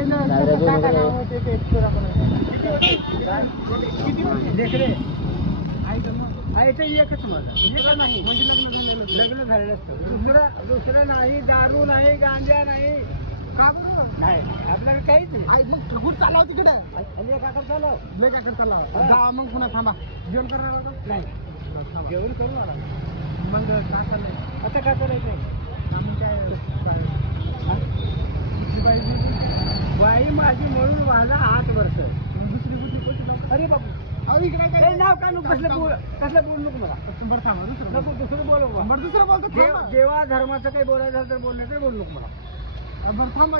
पहिलं लेकरे आईचं एकच माझं दुसरं नाही, म्हणजे लग्न झालेलं असतं. दुसरं नाही, दारू नाही, गांजा नाही, नाही आपल्याला काहीच नाही. मग ठगून चालाव तिकडे आणि काका चालव लय काका चालव जा. मग पुन्हा थांबा, जेवण करणार होतो नाही, जेवण करून आला. मग काका नाही आता काका नाही मग काय बाई माझी म्हणून वाहला 8 वर्ष. दुसरी कुठली अरे बाबू नाव का नको कसलं बोलू नको मला. बरं थांबा दुसरं बोलतो. देवा धर्माचं काही बोलायचं तर बोललं तर बोलू नको मला. बरं थांबा.